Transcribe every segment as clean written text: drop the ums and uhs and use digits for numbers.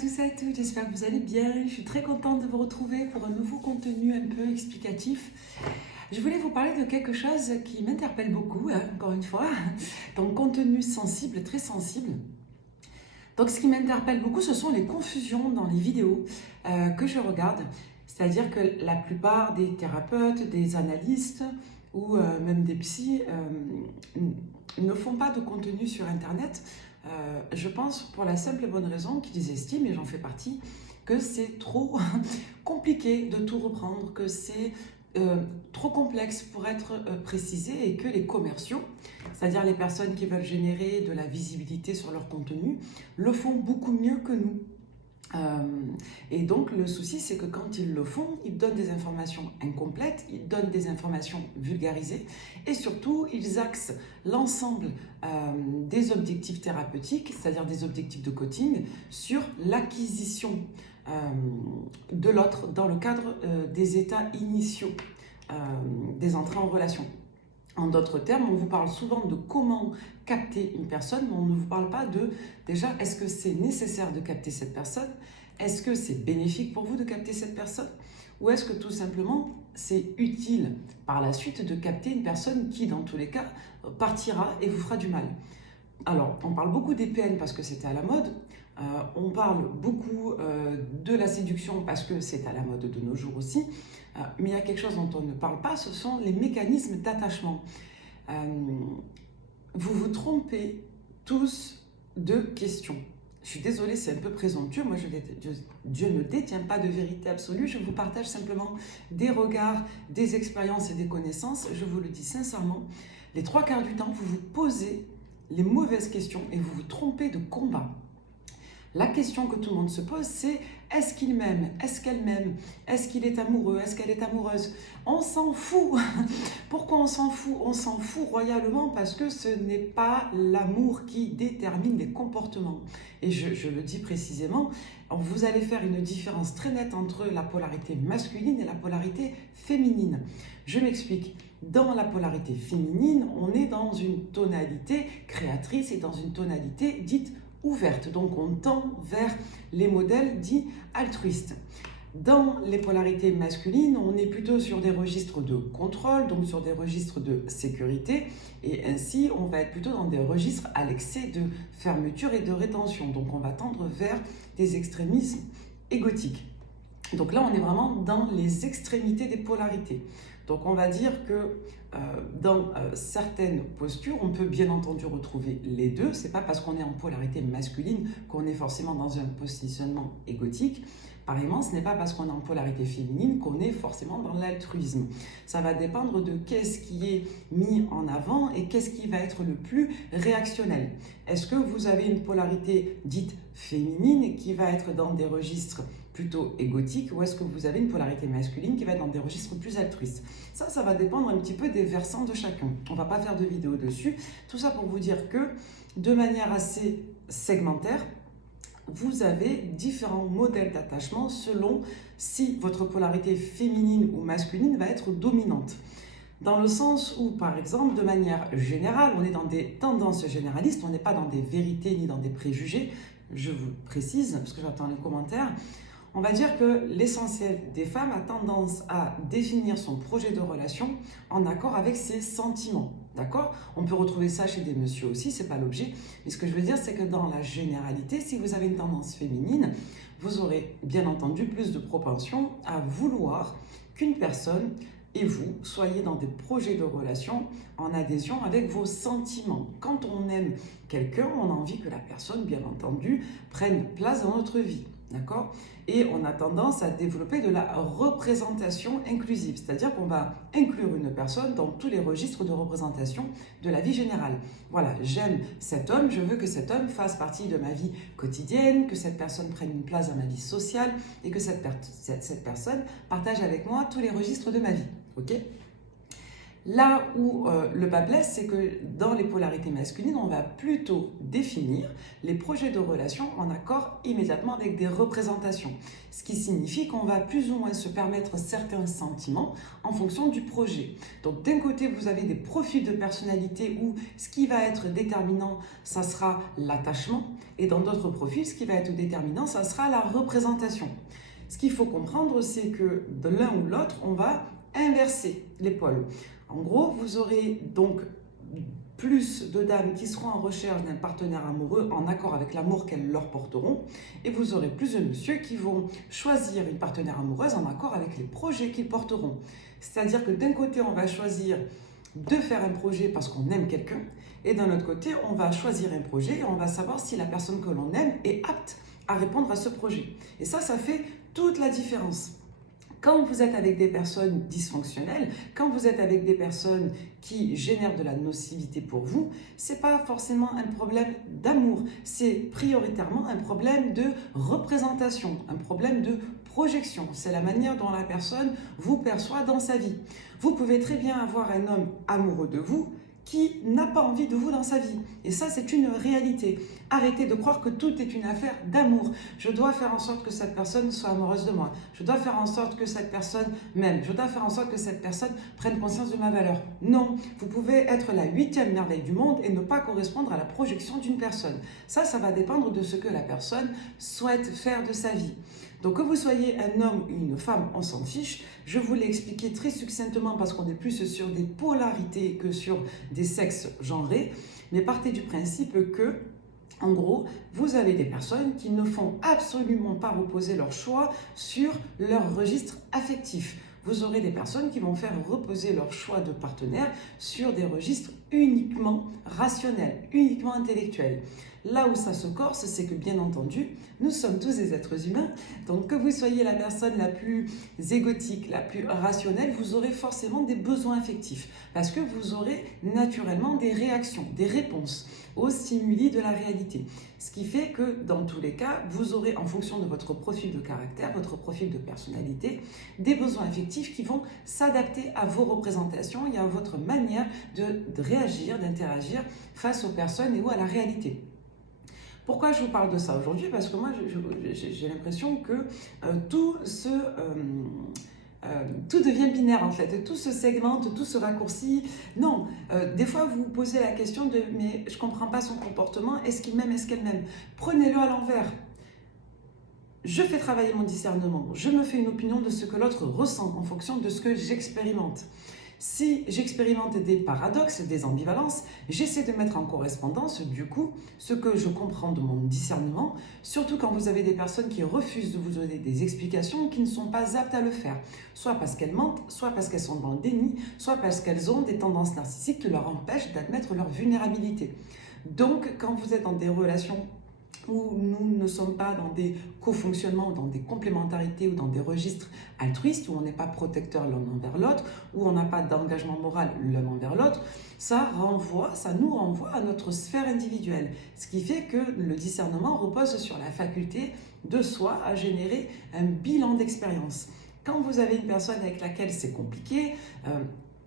tous et à toutes, j'espère que vous allez bien. Je suis très contente de vous retrouver pour un nouveau contenu un peu explicatif. Je voulais vous parler de quelque chose qui m'interpelle beaucoup, encore une fois, donc contenu sensible, très sensible. Donc ce qui m'interpelle beaucoup, ce sont les confusions dans les vidéos que je regarde. C'est-à-dire que la plupart des thérapeutes, des analystes ou même des psys ne font pas de contenu sur Internet. Je pense pour la simple et bonne raison qu'ils estiment, et j'en fais partie, que c'est trop compliqué de tout reprendre, que c'est trop complexe pour être précisé et que les commerciaux, c'est-à-dire les personnes qui veulent générer de la visibilité sur leur contenu, le font beaucoup mieux que nous. Et donc le souci, c'est que quand ils le font, ils donnent des informations incomplètes, ils donnent des informations vulgarisées et surtout ils axent l'ensemble des objectifs thérapeutiques, c'est-à-dire des objectifs de coaching, sur l'acquisition de l'autre dans le cadre des états initiaux des entrées en relation. En d'autres termes, on vous parle souvent de comment capter une personne, mais on ne vous parle pas de, déjà, est-ce que c'est nécessaire de capter cette personne? Est-ce que c'est bénéfique pour vous de capter cette personne? Ou est-ce que tout simplement, c'est utile par la suite de capter une personne qui, dans tous les cas, partira et vous fera du mal? Alors, on parle beaucoup des PN parce que c'était à la mode. On parle beaucoup de la séduction parce que c'est à la mode de nos jours aussi. Mais il y a quelque chose dont on ne parle pas, ce sont les mécanismes d'attachement. Vous vous trompez tous de questions. Je suis désolée, c'est un peu présomptueux. Moi, Dieu ne détient pas de vérité absolue. Je vous partage simplement des regards, des expériences et des connaissances. Je vous le dis sincèrement, les trois quarts du temps, vous vous posez les mauvaises questions et vous vous trompez de combat. La question que tout le monde se pose, c'est est-ce qu'il m'aime? Est-ce qu'elle m'aime? Est-ce qu'il est amoureux? Est-ce qu'elle est amoureuse? On s'en fout. Pourquoi on s'en fout? On s'en fout royalement parce que ce n'est pas l'amour qui détermine les comportements. Et je le dis précisément, vous allez faire une différence très nette entre la polarité masculine et la polarité féminine. Je m'explique. Dans la polarité féminine, on est dans une tonalité créatrice et dans une tonalité dite ouverte. Donc on tend vers les modèles dits altruistes. Dans les polarités masculines, on est plutôt sur des registres de contrôle, donc sur des registres de sécurité, et ainsi on va être plutôt dans des registres à l'excès de fermeture et de rétention. Donc on va tendre vers des extrémismes égotiques. Donc là, on est vraiment dans les extrémités des polarités. Donc on va dire que dans certaines postures, on peut bien entendu retrouver les deux. C'est pas parce qu'on est en polarité masculine qu'on est forcément dans un positionnement égotique. Pareillement, ce n'est pas parce qu'on est en polarité féminine qu'on est forcément dans l'altruisme. Ça va dépendre de qu'est-ce qui est mis en avant et qu'est-ce qui va être le plus réactionnel. Est-ce que vous avez une polarité dite féminine qui va être dans des registres plutôt égotiques ou est-ce que vous avez une polarité masculine qui va être dans des registres plus altruistes? Ça va dépendre un petit peu des versants de chacun. On ne va pas faire de vidéo dessus. Tout ça pour vous dire que de manière assez segmentaire, vous avez différents modèles d'attachement selon si votre polarité féminine ou masculine va être dominante. Dans le sens où, par exemple, de manière générale, on est dans des tendances généralistes, on n'est pas dans des vérités ni dans des préjugés. Je vous précise, parce que j'attends les commentaires. On va dire que l'essentiel des femmes a tendance à définir son projet de relation en accord avec ses sentiments. D'accord? On peut retrouver ça chez des messieurs aussi, c'est pas l'objet. Mais ce que je veux dire, c'est que dans la généralité, si vous avez une tendance féminine, vous aurez bien entendu plus de propension à vouloir qu'une personne et vous soyez dans des projets de relation en adhésion avec vos sentiments. Quand on aime quelqu'un, on a envie que la personne, bien entendu, prenne place dans notre vie. D'accord? Et on a tendance à développer de la représentation inclusive, c'est-à-dire qu'on va inclure une personne dans tous les registres de représentation de la vie générale. Voilà, j'aime cet homme, je veux que cet homme fasse partie de ma vie quotidienne, que cette personne prenne une place dans ma vie sociale et que cette personne partage avec moi tous les registres de ma vie. Ok? Là où le bas blesse, c'est que dans les polarités masculines, on va plutôt définir les projets de relation en accord immédiatement avec des représentations. Ce qui signifie qu'on va plus ou moins se permettre certains sentiments en fonction du projet. Donc d'un côté, vous avez des profils de personnalité où ce qui va être déterminant, ça sera l'attachement. Et dans d'autres profils, ce qui va être déterminant, ça sera la représentation. Ce qu'il faut comprendre, c'est que de l'un ou l'autre, on va inverser les pôles. En gros, vous aurez donc plus de dames qui seront en recherche d'un partenaire amoureux en accord avec l'amour qu'elles leur porteront, et vous aurez plus de messieurs qui vont choisir une partenaire amoureuse en accord avec les projets qu'ils porteront. C'est-à-dire que d'un côté, on va choisir de faire un projet parce qu'on aime quelqu'un, et d'un autre côté, on va choisir un projet et on va savoir si la personne que l'on aime est apte à répondre à ce projet. Et ça fait toute la différence. Quand vous êtes avec des personnes dysfonctionnelles, quand vous êtes avec des personnes qui génèrent de la nocivité pour vous, ce n'est pas forcément un problème d'amour, c'est prioritairement un problème de représentation, un problème de projection. C'est la manière dont la personne vous perçoit dans sa vie. Vous pouvez très bien avoir un homme amoureux de vous qui n'a pas envie de vous dans sa vie. Et ça, c'est une réalité. Arrêtez de croire que tout est une affaire d'amour. Je dois faire en sorte que cette personne soit amoureuse de moi. Je dois faire en sorte que cette personne m'aime. Je dois faire en sorte que cette personne prenne conscience de ma valeur. Non, vous pouvez être la 8e merveille du monde et ne pas correspondre à la projection d'une personne. Ça va dépendre de ce que la personne souhaite faire de sa vie. Donc que vous soyez un homme ou une femme, on s'en fiche. Je vous l'ai expliqué très succinctement parce qu'on est plus sur des polarités que sur des sexes genrés. Mais partez du principe que, en gros, vous avez des personnes qui ne font absolument pas reposer leur choix sur leur registre affectif. Vous aurez des personnes qui vont faire reposer leur choix de partenaire sur des registres uniquement rationnels, uniquement intellectuels. Là où ça se corse, c'est que bien entendu, nous sommes tous des êtres humains, donc que vous soyez la personne la plus égotique, la plus rationnelle, vous aurez forcément des besoins affectifs, parce que vous aurez naturellement des réactions, des réponses aux stimuli de la réalité. Ce qui fait que dans tous les cas, vous aurez en fonction de votre profil de caractère, votre profil de personnalité, des besoins affectifs qui vont s'adapter à vos représentations et à votre manière de réagir, d'interagir face aux personnes et ou à la réalité. Pourquoi je vous parle de ça aujourd'hui? Parce que moi, j'ai l'impression que tout devient binaire en fait, tout se segmente, tout se raccourcit. Non, des fois vous vous posez la question de « mais je ne comprends pas son comportement, est-ce qu'il m'aime, est-ce qu'elle m'aime ?» Prenez-le à l'envers. Je fais travailler mon discernement, je me fais une opinion de ce que l'autre ressent en fonction de ce que j'expérimente. Si j'expérimente des paradoxes, des ambivalences, j'essaie de mettre en correspondance, du coup, ce que je comprends de mon discernement, surtout quand vous avez des personnes qui refusent de vous donner des explications, qui ne sont pas aptes à le faire, soit parce qu'elles mentent, soit parce qu'elles sont dans le déni, soit parce qu'elles ont des tendances narcissiques qui leur empêchent d'admettre leur vulnérabilité. Donc, quand vous êtes dans des relations où nous ne sommes pas dans des co-fonctionnements, dans des complémentarités ou dans des registres altruistes, où on n'est pas protecteur l'un envers l'autre, où on n'a pas d'engagement moral l'un envers l'autre, ça nous renvoie à notre sphère individuelle. Ce qui fait que le discernement repose sur la faculté de soi à générer un bilan d'expérience. Quand vous avez une personne avec laquelle c'est compliqué,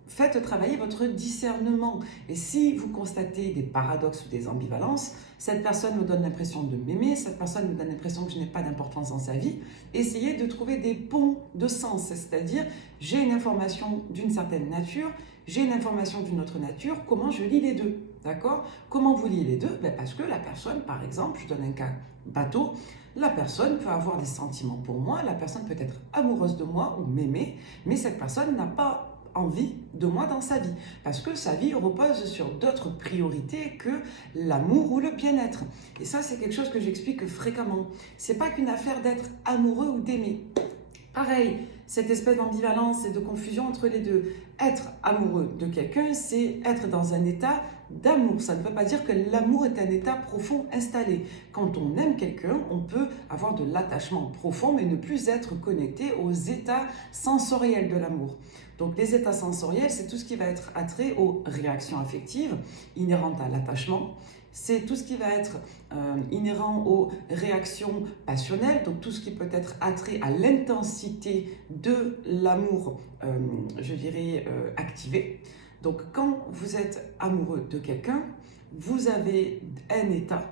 faites travailler votre discernement. Et si vous constatez des paradoxes ou des ambivalences, cette personne me donne l'impression de m'aimer, cette personne me donne l'impression que je n'ai pas d'importance dans sa vie, essayez de trouver des ponts de sens, c'est-à-dire j'ai une information d'une certaine nature, j'ai une information d'une autre nature, comment je lis les deux, d'accord? Comment vous liez les deux? Parce que la personne, par exemple, je donne un cas bateau, la personne peut avoir des sentiments pour moi, la personne peut être amoureuse de moi ou m'aimer, mais cette personne n'a pas envie de moi dans sa vie, parce que sa vie repose sur d'autres priorités que l'amour ou le bien-être. Et ça, c'est quelque chose que j'explique fréquemment. C'est pas qu'une affaire d'être amoureux ou d'aimer. Pareil, cette espèce d'ambivalence et de confusion entre les deux. Être amoureux de quelqu'un, c'est être dans un état d'amour. Ça ne veut pas dire que l'amour est un état profond installé. Quand on aime quelqu'un, on peut avoir de l'attachement profond, mais ne plus être connecté aux états sensoriels de l'amour. Donc les états sensoriels, c'est tout ce qui va être attrait aux réactions affectives inhérentes à l'attachement. C'est tout ce qui va être inhérent aux réactions passionnelles, donc tout ce qui peut être attrait à l'intensité de l'amour, je dirais, activé. Donc quand vous êtes amoureux de quelqu'un, vous avez un état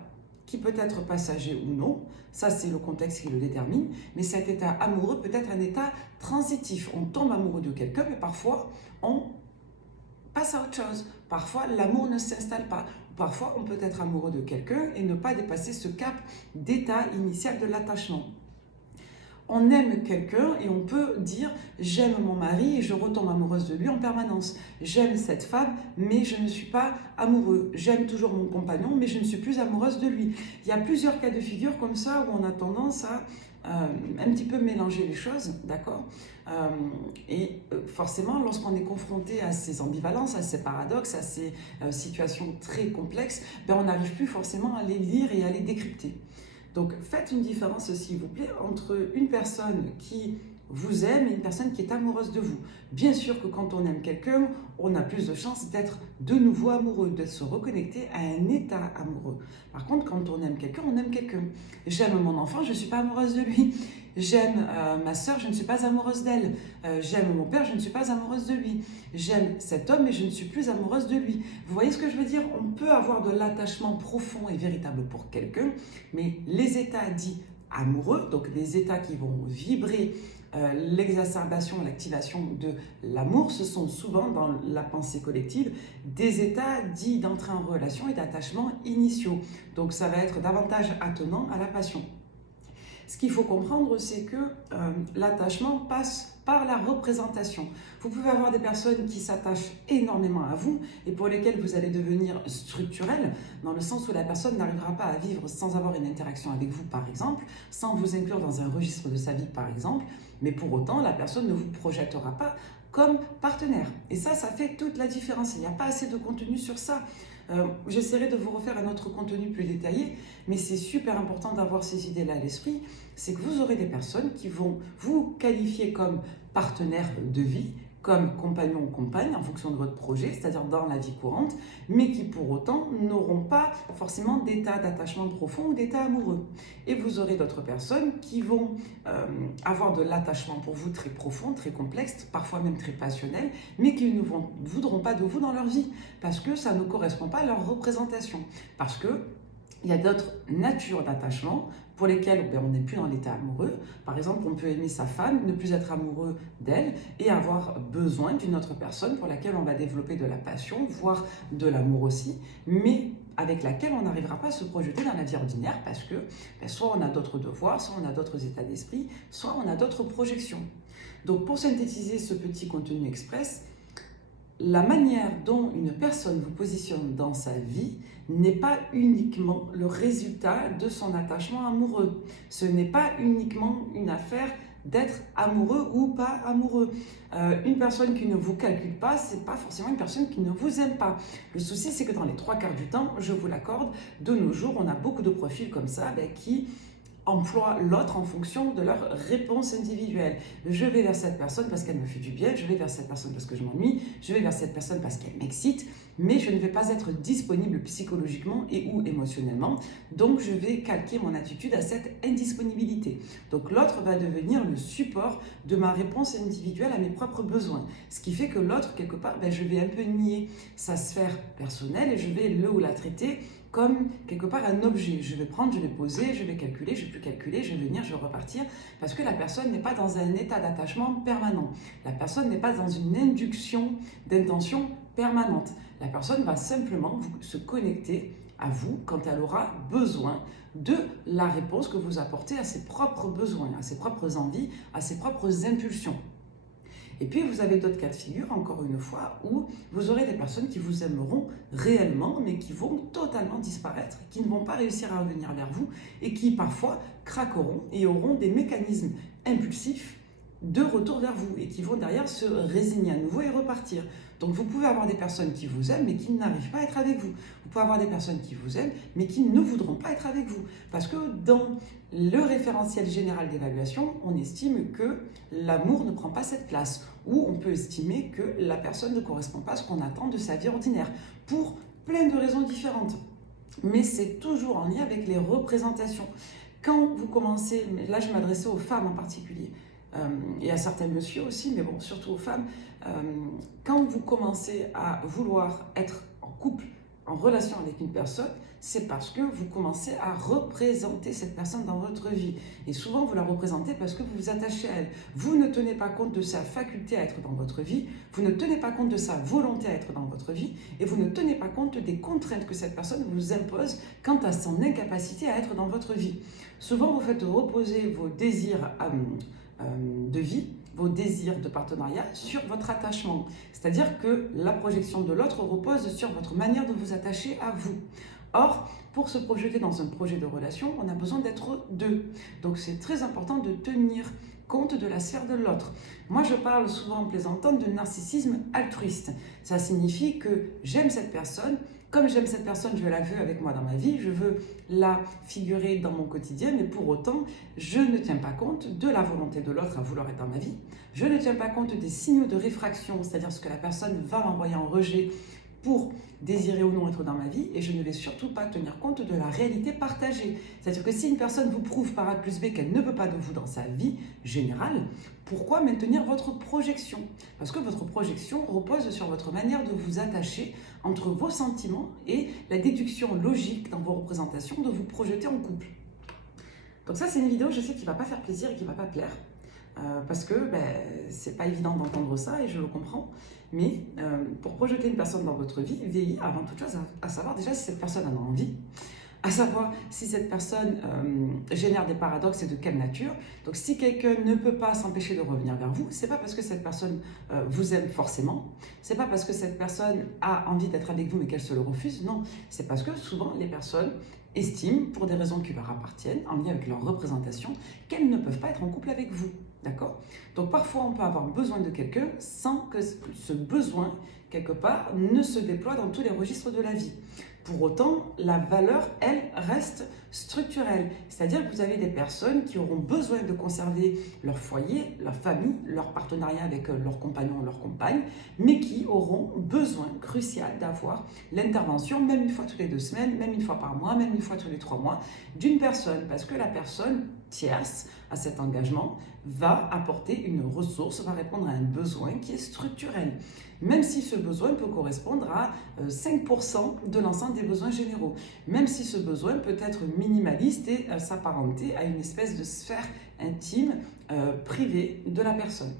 qui peut être passager ou non, ça c'est le contexte qui le détermine, mais cet état amoureux peut être un état transitif. On tombe amoureux de quelqu'un, mais parfois on passe à autre chose. Parfois l'amour ne s'installe pas. Parfois on peut être amoureux de quelqu'un et ne pas dépasser ce cap d'état initial de l'attachement. On aime quelqu'un et on peut dire « j'aime mon mari et je retombe amoureuse de lui en permanence. J'aime cette femme mais je ne suis pas amoureux. J'aime toujours mon compagnon mais je ne suis plus amoureuse de lui. » Il y a plusieurs cas de figure comme ça où on a tendance à un petit peu mélanger les choses, d'accord? Forcément, lorsqu'on est confronté à ces ambivalences, à ces paradoxes, à ces situations très complexes, ben, on n'arrive plus forcément à les lire et à les décrypter. Donc faites une différence, s'il vous plaît, entre une personne qui vous aime et une personne qui est amoureuse de vous. Bien sûr que quand on aime quelqu'un, on a plus de chances d'être de nouveau amoureux, de se reconnecter à un état amoureux. Par contre, quand on aime quelqu'un, on aime quelqu'un. J'aime mon enfant, je ne suis pas amoureuse de lui. J'aime ma soeur, je ne suis pas amoureuse d'elle. J'aime mon père, je ne suis pas amoureuse de lui. J'aime cet homme, mais je ne suis plus amoureuse de lui. Vous voyez ce que je veux dire? On peut avoir de l'attachement profond et véritable pour quelqu'un, mais les états dits amoureux, donc les états qui vont vibrer l'exacerbation, l'activation de l'amour, ce sont souvent dans la pensée collective des états dits d'entrée en relation et d'attachement initiaux. Donc ça va être davantage attenant à la passion. Ce qu'il faut comprendre, c'est que l'attachement passe par la représentation. Vous pouvez avoir des personnes qui s'attachent énormément à vous et pour lesquelles vous allez devenir structurel, dans le sens où la personne n'arrivera pas à vivre sans avoir une interaction avec vous, par exemple, sans vous inclure dans un registre de sa vie, par exemple, mais pour autant, la personne ne vous projettera pas comme partenaire. Et ça fait toute la différence. Il n'y a pas assez de contenu sur ça. J'essaierai de vous refaire un autre contenu plus détaillé, mais c'est super important d'avoir ces idées-là à l'esprit. C'est que vous aurez des personnes qui vont vous qualifier comme partenaire de vie, comme compagnon ou compagne en fonction de votre projet, c'est-à-dire dans la vie courante, mais qui pour autant n'auront pas forcément d'état d'attachement profond ou d'état amoureux. Et vous aurez d'autres personnes qui vont avoir de l'attachement pour vous très profond, très complexe, parfois même très passionnel, mais qui ne voudront pas de vous dans leur vie, parce que ça ne correspond pas à leur représentation, parce que il y a d'autres natures d'attachement pour lesquelles on n'est plus dans l'état amoureux. Par exemple, on peut aimer sa femme, ne plus être amoureux d'elle et avoir besoin d'une autre personne pour laquelle on va développer de la passion, voire de l'amour aussi, mais avec laquelle on n'arrivera pas à se projeter dans la vie ordinaire parce que soit on a d'autres devoirs, soit on a d'autres états d'esprit, soit on a d'autres projections. Donc pour synthétiser ce petit contenu express, la manière dont une personne vous positionne dans sa vie n'est pas uniquement le résultat de son attachement amoureux. Ce n'est pas uniquement une affaire d'être amoureux ou pas amoureux. Une personne qui ne vous calcule pas, c'est pas forcément une personne qui ne vous aime pas. Le souci, c'est que dans les 3/4 du temps, je vous l'accorde, de nos jours, on a beaucoup de profils comme ça qui emploient l'autre en fonction de leur réponse individuelle. Je vais vers cette personne parce qu'elle me fait du bien, je vais vers cette personne parce que je m'ennuie, je vais vers cette personne parce qu'elle m'excite, mais je ne vais pas être disponible psychologiquement et ou émotionnellement, donc je vais calquer mon attitude à cette indisponibilité. Donc l'autre va devenir le support de ma réponse individuelle à mes propres besoins, ce qui fait que l'autre, quelque part, je vais un peu nier sa sphère personnelle et je vais le ou la traiter comme quelque part un objet. Je vais prendre, je vais poser, je vais calculer, je vais plus calculer, je vais venir, je vais repartir, parce que la personne n'est pas dans un état d'attachement permanent. La personne n'est pas dans une induction d'intention permanente. La personne va simplement se connecter à vous quand elle aura besoin de la réponse que vous apportez à ses propres besoins, à ses propres envies, à ses propres impulsions. Et puis, vous avez d'autres cas de figure, encore une fois, où vous aurez des personnes qui vous aimeront réellement, mais qui vont totalement disparaître, qui ne vont pas réussir à revenir vers vous et qui, parfois, craqueront et auront des mécanismes impulsifs de retour vers vous et qui vont derrière se résigner à nouveau et repartir. Donc, vous pouvez avoir des personnes qui vous aiment, mais qui n'arrivent pas à être avec vous. Vous pouvez avoir des personnes qui vous aiment, mais qui ne voudront pas être avec vous. Parce que dans le référentiel général d'évaluation, on estime que l'amour ne prend pas cette place, ou on peut estimer que la personne ne correspond pas à ce qu'on attend de sa vie ordinaire, pour plein de raisons différentes. Mais c'est toujours en lien avec les représentations. Quand vous commencez, là je m'adressais aux femmes en particulier, et à certains messieurs aussi, mais bon, surtout aux femmes, quand vous commencez à vouloir être en couple, en relation avec une personne, c'est parce que vous commencez à représenter cette personne dans votre vie. Et souvent, vous la représentez parce que vous vous attachez à elle. Vous ne tenez pas compte de sa faculté à être dans votre vie, vous ne tenez pas compte de sa volonté à être dans votre vie, et vous ne tenez pas compte des contraintes que cette personne vous impose quant à son incapacité à être dans votre vie. Souvent, vous faites reposer vos désirs de vie, vos désirs de partenariat sur votre attachement. C'est-à-dire que la projection de l'autre repose sur votre manière de vous attacher à vous. Or, pour se projeter dans un projet de relation, on a besoin d'être deux. Donc c'est très important de tenir compte de la sphère de l'autre. Moi, je parle souvent en plaisantant de narcissisme altruiste. Ça signifie que j'aime cette personne. Comme j'aime cette personne, je la veux avec moi dans ma vie, je veux la figurer dans mon quotidien, mais pour autant, je ne tiens pas compte de la volonté de l'autre à vouloir être dans ma vie. Je ne tiens pas compte des signaux de réfraction, c'est-à-dire ce que la personne va m'envoyer en rejet pour désirer ou non être dans ma vie, et je ne vais surtout pas tenir compte de la réalité partagée. C'est-à-dire que si une personne vous prouve par A plus B qu'elle ne veut pas de vous dans sa vie générale, pourquoi maintenir votre projection? Parce que votre projection repose sur votre manière de vous attacher entre vos sentiments et la déduction logique dans vos représentations de vous projeter en couple. Donc ça, c'est une vidéo, je sais, qui ne va pas faire plaisir et qui ne va pas plaire. Parce que c'est pas évident d'entendre ça et je le comprends, mais pour projeter une personne dans votre vie, veillez avant toute chose à savoir déjà si cette personne en a envie, à savoir si cette personne génère des paradoxes et de quelle nature. Donc si quelqu'un ne peut pas s'empêcher de revenir vers vous, c'est pas parce que cette personne vous aime forcément, c'est pas parce que cette personne a envie d'être avec vous mais qu'elle se le refuse, non, c'est parce que souvent les personnes estiment, pour des raisons qui leur appartiennent, en lien avec leur représentation, qu'elles ne peuvent pas être en couple avec vous. D'accord? Donc parfois on peut avoir besoin de quelqu'un sans que ce besoin, quelque part, ne se déploie dans tous les registres de la vie. Pour autant, la valeur, elle, reste structurelle. C'est-à-dire que vous avez des personnes qui auront besoin de conserver leur foyer, leur famille, leur partenariat avec leur compagnon ou leur compagne, mais qui auront besoin crucial d'avoir l'intervention, même une fois toutes les 2 semaines, même une fois par mois, même une fois tous les 3 mois, d'une personne. Parce que la personne tierce à cet engagement va apporter une ressource, va répondre à un besoin qui est structurel. Même si ce besoin peut correspondre à 5% de l'ensemble des besoins généraux. Même si ce besoin peut être minimaliste et s'apparenter à une espèce de sphère intime, privée de la personne.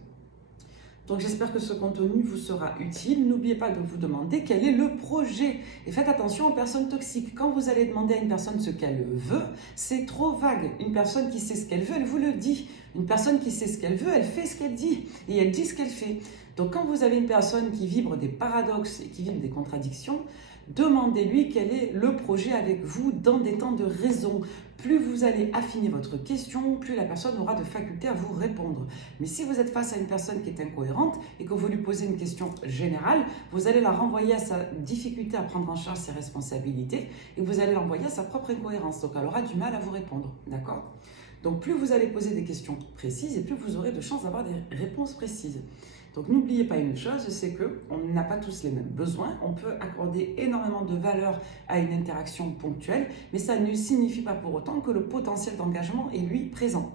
Donc j'espère que ce contenu vous sera utile. N'oubliez pas de vous demander quel est le projet. Et faites attention aux personnes toxiques. Quand vous allez demander à une personne ce qu'elle veut, c'est trop vague. Une personne qui sait ce qu'elle veut, elle vous le dit. Une personne qui sait ce qu'elle veut, elle fait ce qu'elle dit. Et elle dit ce qu'elle fait. Donc quand vous avez une personne qui vibre des paradoxes et qui vibre des contradictions, demandez-lui quel est le projet avec vous dans des temps de raison. Plus vous allez affiner votre question, plus la personne aura de faculté à vous répondre. Mais si vous êtes face à une personne qui est incohérente et que vous lui posez une question générale, vous allez la renvoyer à sa difficulté à prendre en charge ses responsabilités et vous allez l'envoyer à sa propre incohérence. Donc elle aura du mal à vous répondre. D'accord ? Donc plus vous allez poser des questions précises et plus vous aurez de chances d'avoir des réponses précises. Donc n'oubliez pas une chose, c'est qu'on n'a pas tous les mêmes besoins. On peut accorder énormément de valeur à une interaction ponctuelle, mais ça ne signifie pas pour autant que le potentiel d'engagement est lui présent.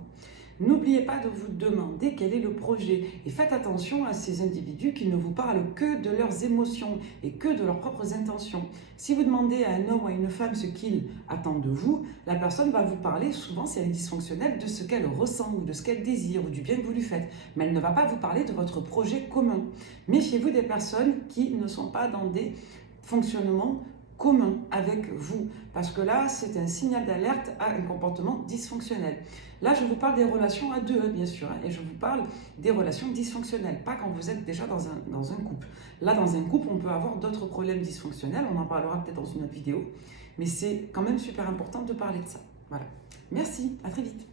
N'oubliez pas de vous demander quel est le projet et faites attention à ces individus qui ne vous parlent que de leurs émotions et que de leurs propres intentions. Si vous demandez à un homme ou à une femme ce qu'il attend de vous, la personne va vous parler, souvent si elle est dysfonctionnelle, de ce qu'elle ressent ou de ce qu'elle désire ou du bien que vous lui faites. Mais elle ne va pas vous parler de votre projet commun. Méfiez-vous des personnes qui ne sont pas dans des fonctionnements commun avec vous, parce que là, c'est un signal d'alerte à un comportement dysfonctionnel. Là, je vous parle des relations à deux, bien sûr, et je vous parle des relations dysfonctionnelles, pas quand vous êtes déjà dans un couple. Là, dans un couple, on peut avoir d'autres problèmes dysfonctionnels, on en parlera peut-être dans une autre vidéo, mais c'est quand même super important de parler de ça. Voilà. Merci, à très vite.